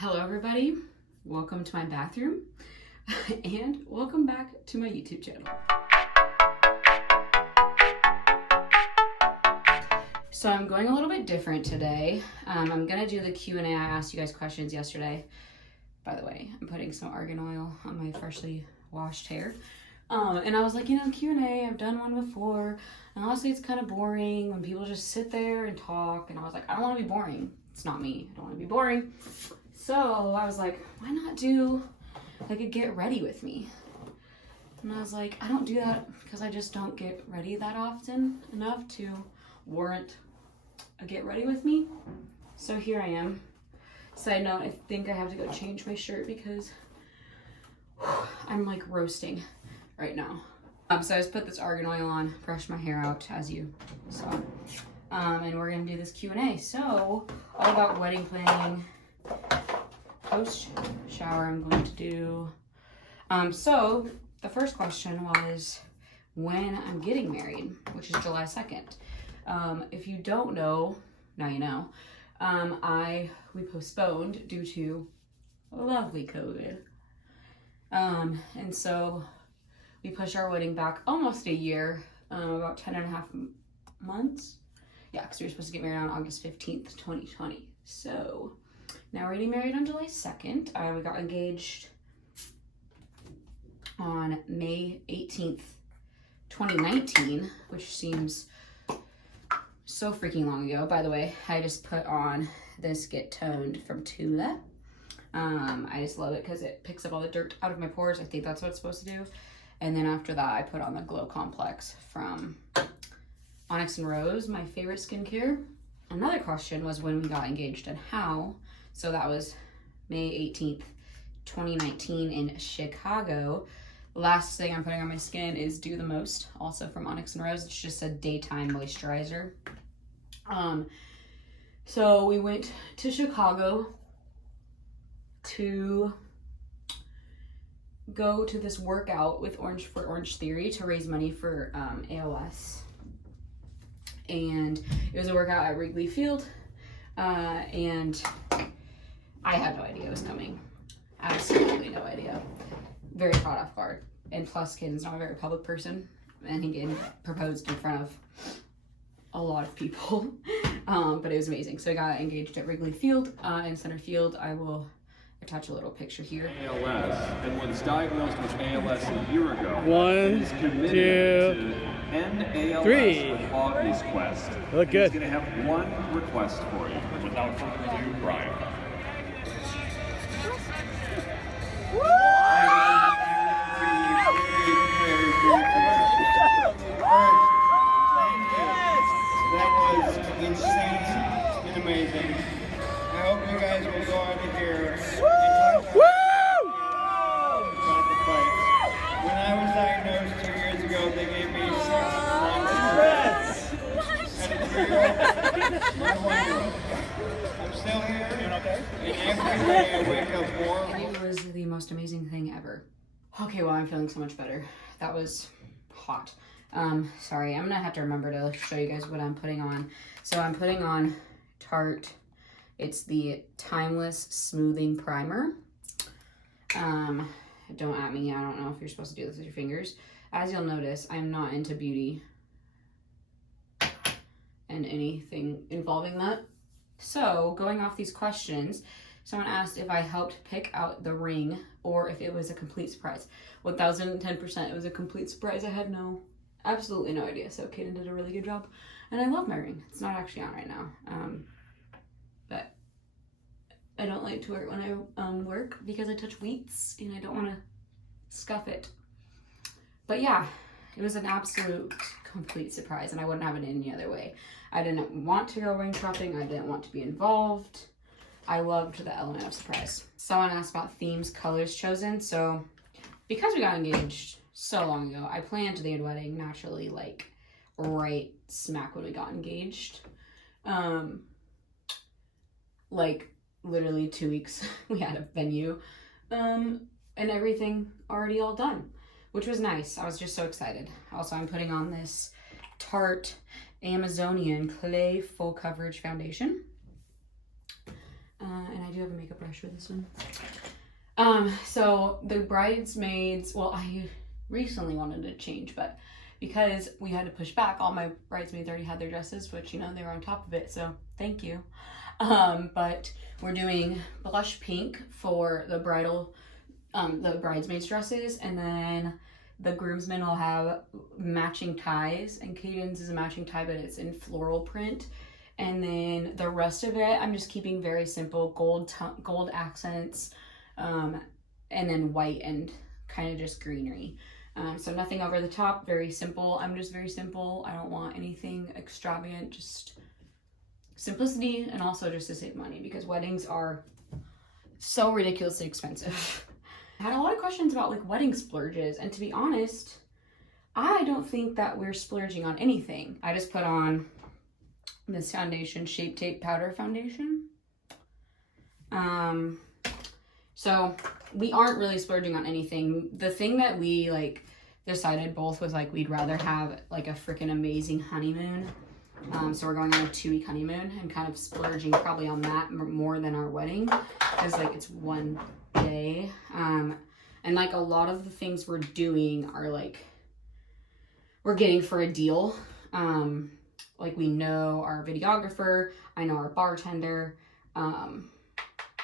Hello everybody, welcome to my bathroom and welcome back to my YouTube channel. So I'm going a little bit different today. I'm gonna do the Q&A. I asked you guys questions yesterday. By the way, I'm putting some argan oil on my freshly washed hair. And I was like, Q&A, I've done one before. And honestly, it's kind of boring when people just sit there and talk. And I was like, I don't want to be boring. It's not me. I don't want to be boring. So I was like, why not do like a get ready with me? And I was like, I don't do that because I just don't get ready that often enough to warrant a get ready with me. So here I am. Side note, I think I have to go change my shirt because I'm like roasting right now. So I just put this argan oil on, brushed my hair out as you saw. And we're gonna do this Q&A. So all about wedding planning. Post shower I'm going to do. So the first question was when I'm getting married, which is July 2nd. If you don't know, now you know. We postponed due to lovely COVID. And so we pushed our wedding back almost a year, about 10 and a half months. Yeah, because we were supposed to get married on August 15th, 2020. So now we're getting married on July 2nd. We got engaged on May 18th, 2019, which seems so freaking long ago. By the way, I just put on this Get Toned from Tula. I just love it because it picks up all the dirt out of my pores. I think that's what it's supposed to do. And then after that, I put on the Glow Complex from Onyx and Rose, my favorite skincare. Another question was when we got engaged and how. So that was May 18th, 2019 in Chicago. Last thing I'm putting on my skin is Do the Most, also from Onyx and Rose. It's just a daytime moisturizer. So we went to Chicago to go to this workout with Orange Theory to raise money for ALS. And it was a workout at Wrigley Field. And I had no idea it was coming. Absolutely no idea. Very caught off guard. And plus, Ken's not a very public person. And he proposed in front of a lot of people. But it was amazing. So I got engaged at Wrigley Field in center field. I will attach a little picture here. ALS, and was diagnosed with ALS a year ago. One, two, end ALS three. with Augie's Quest. Look good. He's going to have one request for you. Without further ado, Brian. That was insane and amazing. I hope you guys will go out of here and talk about the fight. When I was diagnosed 2 years ago, they gave me 6 months and a 3-year-old. I'm still here. And every day I wake up warm. It was the most amazing thing ever. Okay, well, I'm feeling so much better. That was hot. Sorry, I'm gonna have to remember to show you guys what I'm putting on. So I'm putting on Tarte. It's the Timeless Smoothing Primer. Don't at me, I don't know if you're supposed to do this with your fingers. As you'll notice, I'm not into beauty and anything involving that. So, going off these questions, someone asked if I helped pick out the ring or if it was a complete surprise. 1010% it was a complete surprise. I had absolutely no idea. So Kaden did a really good job. And I love my ring. It's not actually on right now. But I don't like to wear it when I work because I touch weights and I don't want to scuff it. But yeah, it was an absolute complete surprise and I wouldn't have it any other way. I didn't want to go ring shopping. I didn't want to be involved. I loved the element of surprise. Someone asked about themes, colors chosen. So because we got engaged so long ago, I planned the wedding naturally like right smack when we got engaged. Like literally 2 weeks we had a venue and everything already all done, which was nice. I was just so excited. Also, I'm putting on this Tarte Amazonian Clay Full Coverage Foundation. And I do have a makeup brush for this one. So the bridesmaids, well, I recently wanted to change, but because we had to push back, all my bridesmaids already had their dresses, which, you know, they were on top of it, so thank you. But we're doing blush pink for the bridal, the bridesmaids dresses, and then the groomsmen will have matching ties, and Caden's is a matching tie, but it's in floral print. And then the rest of it, I'm just keeping very simple, gold accents, and then white and kind of just greenery. So nothing over the top, very simple. I'm just very simple. I don't want anything extravagant, just simplicity, and also just to save money because weddings are so ridiculously expensive. I had a lot of questions about like wedding splurges, and to be honest, I don't think that we're splurging on anything. I just put on this foundation, Shape Tape Powder Foundation. So we aren't really splurging on anything. The thing that we like decided both was like we'd rather have like a freaking amazing honeymoon. So we're going on a 2-week honeymoon and kind of splurging probably on that more than our wedding because like it's one day. And like a lot of the things we're doing are like we're getting for a deal. Like we know our videographer, I know our bartender.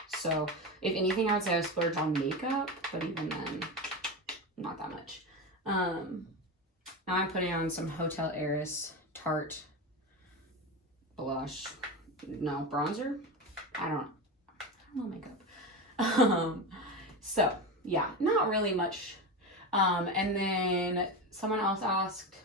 So if anything, I would say I splurge on makeup, but even then, not that much. Now I'm putting on some Hotel Heiress Tarte blush. No, bronzer? I don't know makeup. So yeah, not really much. And then someone else asked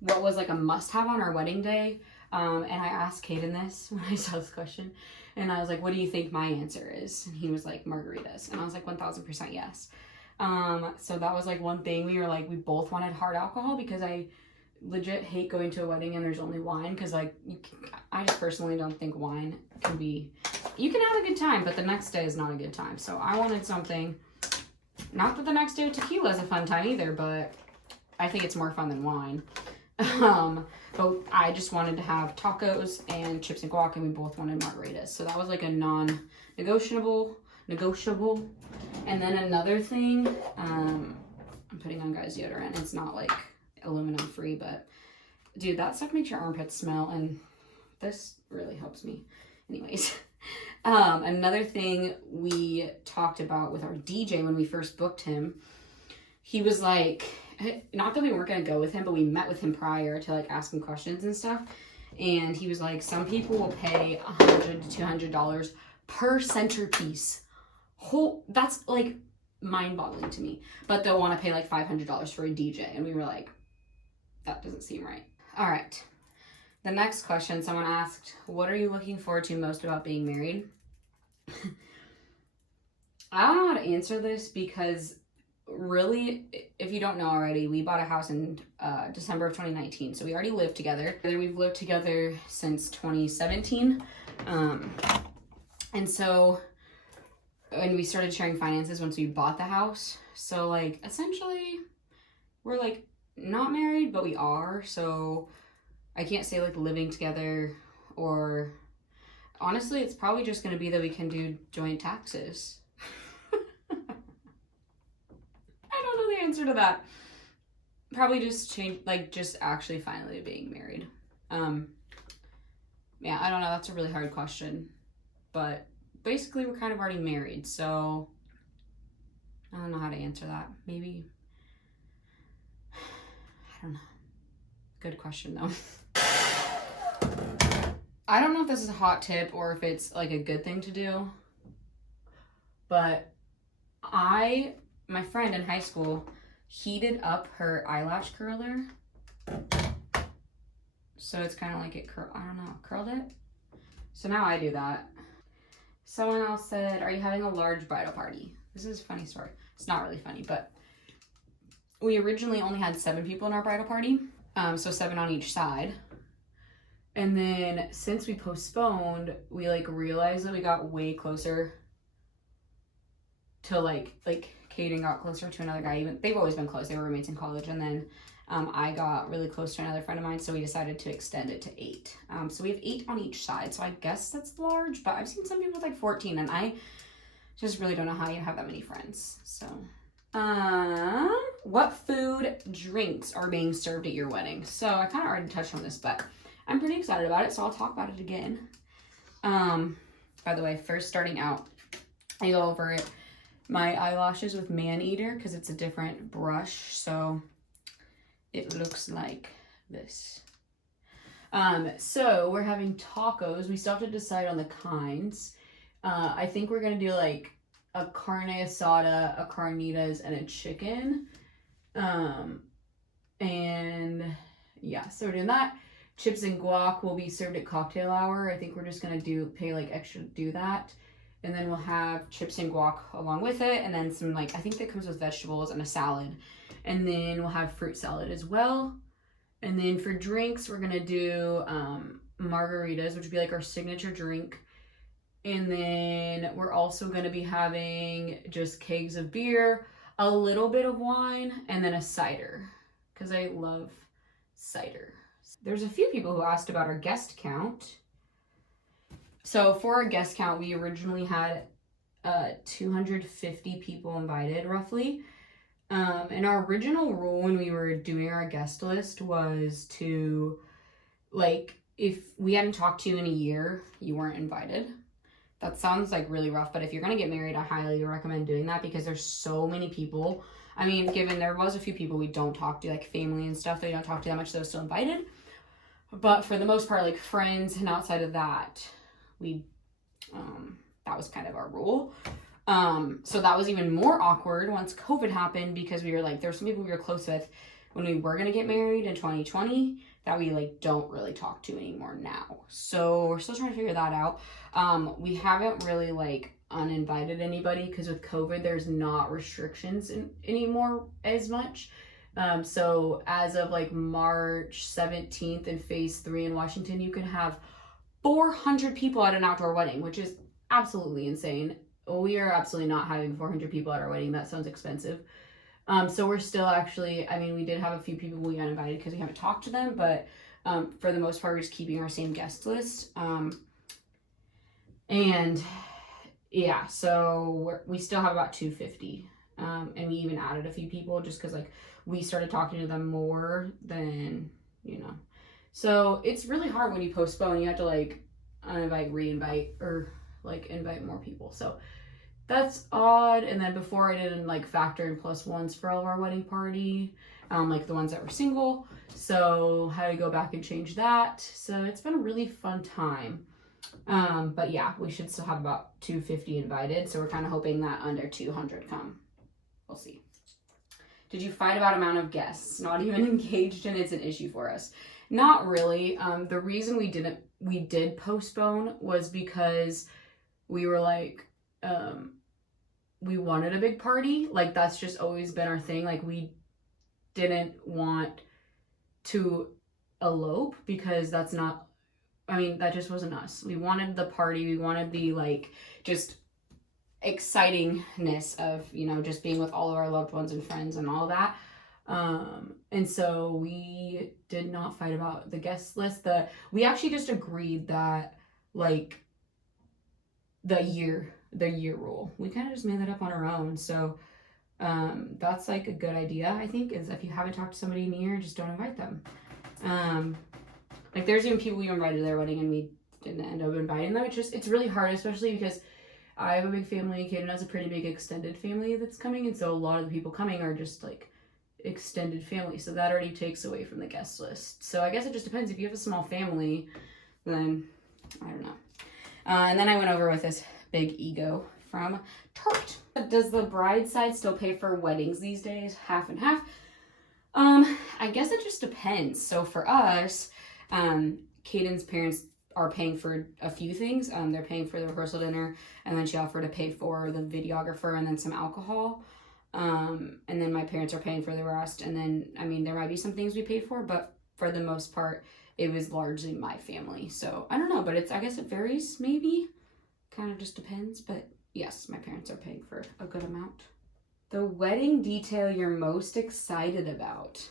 what was like a must-have on our wedding day. And I asked Caden this when I saw this question. And I was like, what do you think my answer is? And he was like, margaritas. And I was like, 1000% yes. So that was like one thing. We were like, we both wanted hard alcohol because I legit hate going to a wedding and there's only wine. Because like, I just personally don't think wine can be, you can have a good time, but the next day is not a good time. So I wanted something, not that the next day with tequila is a fun time either, but I think it's more fun than wine. But I just wanted to have tacos and chips and guac, and we both wanted margaritas. So that was like a non-negotiable. And then another thing, I'm putting on guys deodorant. It's not like aluminum free, but dude, that stuff makes your armpits smell, and this really helps me. Anyways, another thing we talked about with our DJ when we first booked him, he was like, not that we weren't going to go with him, but we met with him prior to like ask him questions and stuff. And he was like, some people will pay $100 to $200 per centerpiece. That's like mind-boggling to me. But they'll want to pay like $500 for a DJ. And we were like, that doesn't seem right. All right. The next question, someone asked, what are you looking forward to most about being married? I don't know how to answer this because really, if you don't know already, we bought a house in December of 2019. So we already lived together. We've lived together since 2017. And so, and we started sharing finances once we bought the house. So like, essentially, we're like not married, but we are. So I can't say like living together, or honestly, it's probably just going to be that we can do joint taxes. Answer to that, probably just change, like just actually finally being married. Yeah, I don't know, that's a really hard question, but basically we're kind of already married, so I don't know how to answer that. Maybe, I don't know. Good question though. I don't know if this is a hot tip or if it's like a good thing to do, but my friend in high school heated up her eyelash curler. So it's kind of like it curled it. So now I do that. Someone else said, are you having a large bridal party? This is a funny story. It's not really funny, but we originally only had 7 people in our bridal party. So 7 on each side. And then since we postponed, we like realized that we got way closer to like Caden got closer to another guy. Even they've always been close. They were roommates in college, and then I got really close to another friend of mine, so we decided to extend it to 8. So we have 8 on each side, so I guess that's large, but I've seen some people with like 14, and I just really don't know how you have that many friends. So, what food, drinks are being served at your wedding? So I kind of already touched on this, but I'm pretty excited about it, so I'll talk about it again. By the way, first starting out, I go over it, my eyelashes with Maneater, because it's a different brush, so it looks like this. So we're having tacos. We still have to decide on the kinds. I think we're gonna do like a carne asada, a carnitas, and a chicken. And yeah, so we're doing that. Chips and guac will be served at cocktail hour. I think we're just gonna pay like extra to do that. And then we'll have chips and guac along with it, and then some like, I think that comes with vegetables and a salad. And then we'll have fruit salad as well. And then for drinks, we're gonna do margaritas, which would be like our signature drink. And then we're also gonna be having just kegs of beer, a little bit of wine, and then a cider, because I love cider. There's a few people who asked about our guest count. So for our guest count, we originally had 250 people invited, roughly. And our original rule when we were doing our guest list was to, like, if we hadn't talked to you in a year, you weren't invited. That sounds like really rough, but if you're going to get married, I highly recommend doing that because there's so many people. I mean, given there was a few people we don't talk to, like family and stuff that we don't talk to that much, those still invited. But for the most part, like friends and outside of that, that was kind of our rule. So that was even more awkward once COVID happened because we were like, there's some people we were close with when we were going to get married in 2020 that we like don't really talk to anymore now. So we're still trying to figure that out. We haven't really like uninvited anybody because with COVID, there's not restrictions anymore as much. So as of like March 17th in phase 3 in Washington, you can have 400 people at an outdoor wedding, which is absolutely insane. We are absolutely not having 400 people at our wedding. That sounds expensive. So we're still actually, I mean, we did have a few people we got invited because we haven't talked to them, but for the most part, we're just keeping our same guest list. And yeah, so we still have about 250. And we even added a few people just because like we started talking to them more than, you know. So it's really hard when you postpone. You have to like uninvite, reinvite, or like invite more people. So that's odd. And then before I didn't like factor in +1s for all of our wedding party, like the ones that were single. So had to go back and change that. So it's been a really fun time. But yeah, we should still have about 250 invited. So we're kind of hoping that under 200 come. We'll see. Did you fight about amount of guests? Not even engaged, and it's an issue for us. Not really. The reason we did postpone was because we were like, we wanted a big party. Like that's just always been our thing. Like we didn't want to elope because that's not, I mean, that just wasn't us. We wanted the party. We wanted the like just excitingness of, you know, just being with all of our loved ones and friends and all that. And so we did not fight about the guest list. We actually just agreed that like the year rule, we kind of just made that up on our own. So that's like a good idea, I think, is if you haven't talked to somebody in a year, just don't invite them. Like there's even people we invited to their wedding and we didn't end up inviting them. It's really hard, especially because I have a big family. Kaden has a pretty big extended family that's coming, and so a lot of the people coming are just like extended family, so that already takes away from the guest list. So I guess it just depends. If you have a small family, then I don't know. And then I went over with this big ego from Tart. Does the bride side still pay for weddings these days? Half and half? I guess it just depends. So for us, Kaden's parents are paying for a few things. They're paying for the rehearsal dinner, and then she offered to pay for the videographer and then some alcohol. And then my parents are paying for the rest. And then, I mean, there might be some things we paid for, but for the most part, it was largely my family. So I don't know, but I guess it varies maybe. Kind of just depends. But yes, my parents are paying for a good amount. The wedding detail you're most excited about.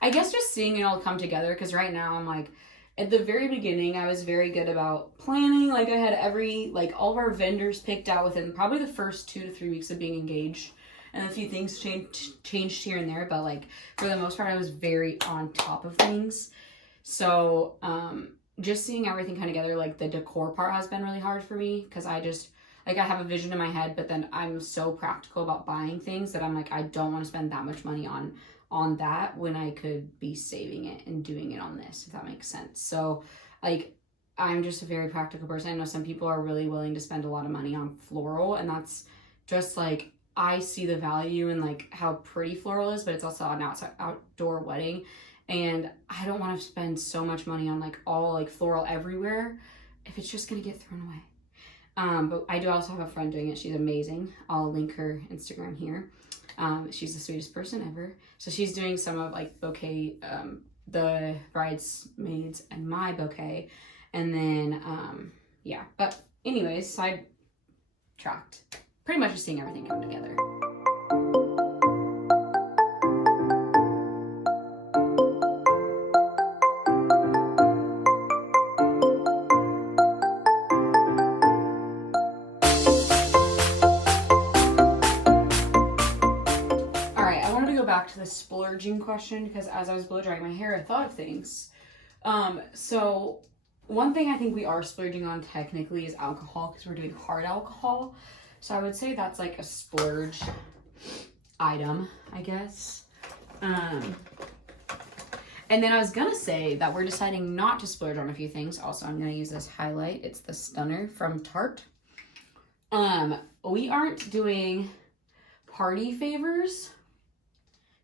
I guess just seeing it all come together, because right now I'm like, at the very beginning, I was very good about planning. Like, I had all of our vendors picked out within probably the first 2 to 3 weeks of being engaged. And a few things changed here and there. But, like, for the most part, I was very on top of things. So, just seeing everything kind of together, like, the decor part has been really hard for me. Because I just, like, I have a vision in my head. But then I'm so practical about buying things that I'm like, I don't want to spend that much money on that when I could be saving it and doing it on this, if that makes sense. So, like, I'm just a very practical person. I know some people are really willing to spend a lot of money on floral, and that's just, like, I see the value in, like, how pretty floral is, but it's also an outdoor wedding, and I don't want to spend so much money on, like, all, like, floral everywhere if it's just gonna get thrown away. But I do also have a friend doing it. She's amazing. I'll link her Instagram here. She's the sweetest person ever. So she's doing some of, like, bouquet, the bridesmaids and my bouquet. And then, yeah. But anyways, sidetracked. Pretty much just seeing everything come together. Back to the splurging question, because as I was blow drying my hair, I thought of things. So one thing I think we are splurging on technically is alcohol, because we're doing hard alcohol. So I would say that's like a splurge item, I guess. And then I was gonna say that we're deciding not to splurge on a few things. Also, I'm gonna use this highlight. It's the Stunner from Tarte. We aren't doing party favors,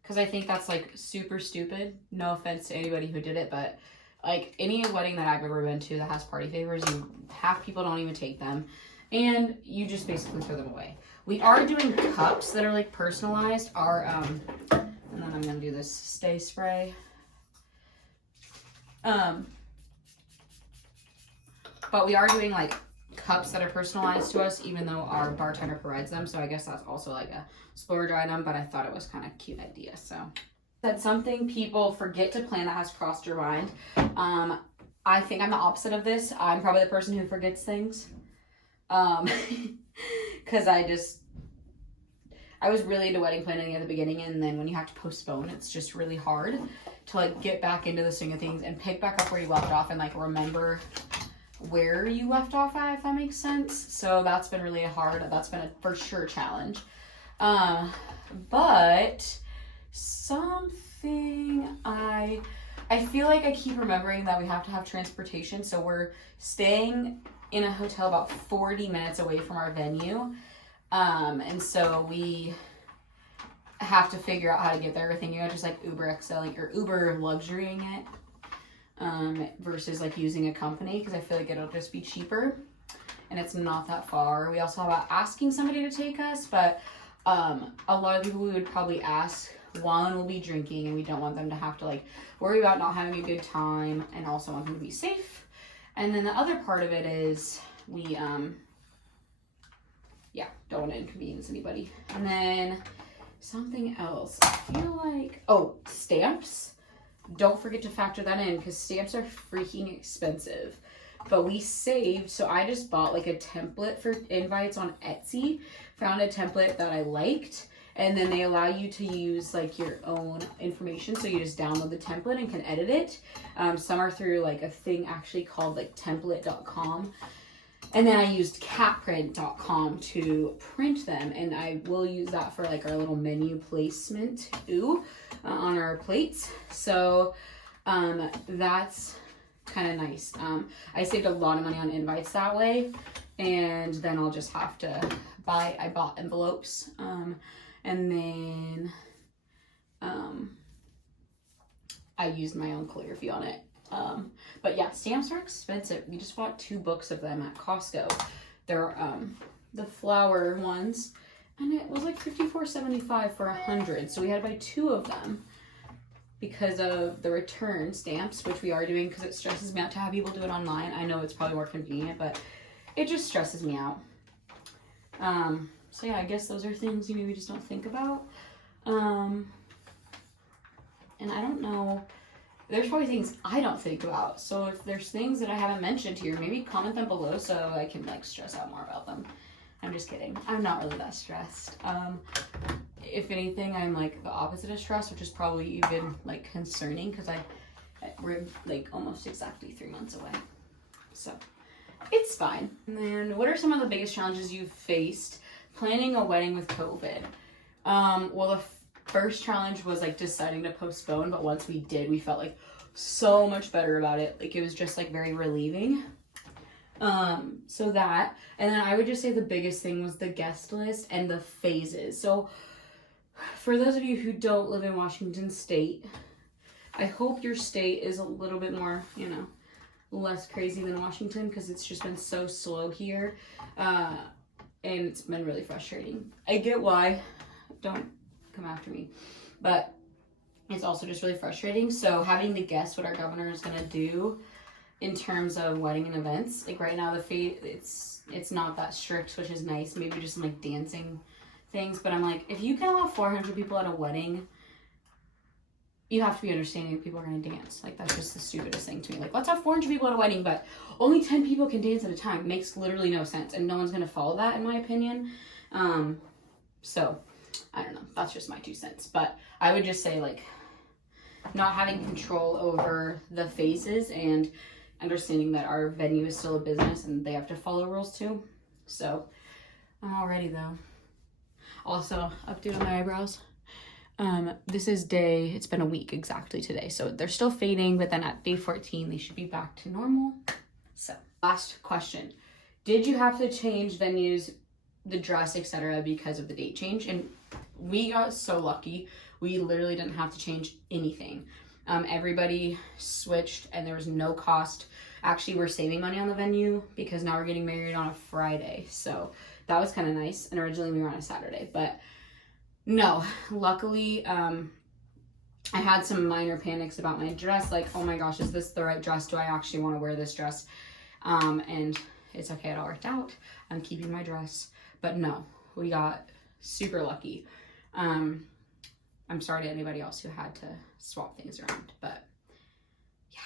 because I think that's, like, super stupid. No offense to anybody who did it, but, like, any wedding that I've ever been to that has party favors, half people don't even take them. And you just basically throw them away. We are doing cups that are, like, personalized. And then I'm going to do this stay spray. But we are doing, like, cups that are personalized to us, even though our bartender provides them. So I guess that's also, like, a splurge item, but I thought it was kind of a cute idea. So that's something people forget to plan that has crossed your mind. I think I'm the opposite of this. I'm probably the person who forgets things. Because I was really into wedding planning at the beginning, and then when you have to postpone, it's just really hard to, like, get back into the swing of things and pick back up where you left off and, like, remember where you left off at, if that makes sense. So that's been really hard. That's been a for sure challenge. But something I feel like I keep remembering that we have to have transportation. So we're staying in a hotel about 40 minutes away from our venue. And so we have to figure out how to get there. Everything, you know, just like Uber excelling or Uber luxurying it. Versus, like, using a company, because I feel like it'll just be cheaper and it's not that far. We also have about asking somebody to take us, but a lot of people we would probably ask, one, will be drinking, and we don't want them to have to, like, worry about not having a good time, and also want them to be safe. And then the other part of it is we don't want to inconvenience anybody. And then something else, I feel like, stamps. Don't forget to factor that in, because stamps are freaking expensive. But we saved, so I just bought, like, a template for invites on Etsy. Found a template that I liked, and then they allow you to use, like, your own information. So you just download the template and can edit it. Some are through, like, a thing actually called, like, template.com. And then I used catprint.com to print them, and I will use that for, like, our little menu placement on our plates. So that's kind of nice. I saved a lot of money on invites that way, and then I'll just have to I bought envelopes, and then I used my own calligraphy on it. But yeah, stamps are expensive. We just bought 2 books of them at Costco. They're the flower ones, and it was like $54.75 for 100. So we had to buy 2 of them because of the return stamps, which we are doing because it stresses me out to have people do it online. I know it's probably more convenient, but it just stresses me out. So yeah, I guess those are things you maybe just don't think about. and I don't know, there's probably things I don't think about. So if there's things that I haven't mentioned here, maybe comment them below so I can like stress out more about them. I'm just kidding. I'm not really that stressed. If anything, I'm like the opposite of stressed, which is probably even like concerning because we're like almost exactly 3 months away. So it's fine. And then what are some of the biggest challenges you've faced planning a wedding with COVID? Well, the first challenge was like deciding to postpone, but once we did, we felt like so much better about it. Like it was just like very relieving. So that, and then I would just say the biggest thing was the guest list and the phases. So for those of you who don't live in Washington State, I hope your state is a little bit more, you know, less crazy than Washington, because it's just been so slow here. And it's been really frustrating. I get why. Don't come after me. But it's also just really frustrating. So having to guess what our governor is going to do in terms of wedding and events, like right now it's not that strict, which is nice. Maybe just some like dancing things. But I'm like, if you can allow 400 people at a wedding, you have to be understanding that people are going to dance. Like, that's just the stupidest thing to me. Like, let's have 400 people at a wedding, but only 10 people can dance at a time. It makes literally no sense, and no one's going to follow that, in my opinion. So, I don't know. That's just my 2 cents. But I would just say, like, not having control over the phases and understanding that our venue is still a business and they have to follow rules too. So, I'm all ready, though. Also, update on my eyebrows. It's been a week exactly today, so they're still fading, but then at day 14 they should be back to normal. So last question, did you have to change venues, the dress, etc. because of the date change? And we got so lucky, we literally didn't have to change anything. Everybody switched and there was no cost. Actually, we're saving money on the venue because now we're getting married on a Friday, so that was kind of nice. And originally we were on a Saturday, but no, luckily, I had some minor panics about my dress, like, oh my gosh, is this the right dress? Do I actually want to wear this dress? And it's okay, it all worked out. I'm keeping my dress, but no, we got super lucky. I'm sorry to anybody else who had to swap things around, but yeah.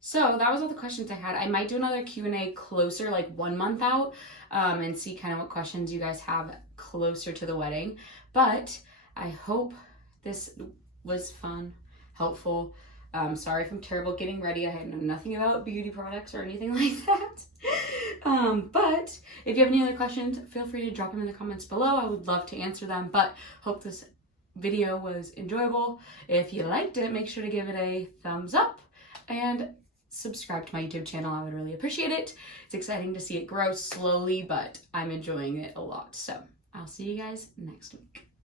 So that was all the questions I had. I might do another Q&A closer, like 1 month out, and see kind of what questions you guys have closer to the wedding. But I hope this was fun, helpful. Sorry if I'm terrible getting ready. I know nothing about beauty products or anything like that. But if you have any other questions, feel free to drop them in the comments below. I would love to answer them, but hope this video was enjoyable. If you liked it, make sure to give it a thumbs up and subscribe to my YouTube channel. I would really appreciate it. It's exciting to see it grow slowly, but I'm enjoying it a lot. So I'll see you guys next week.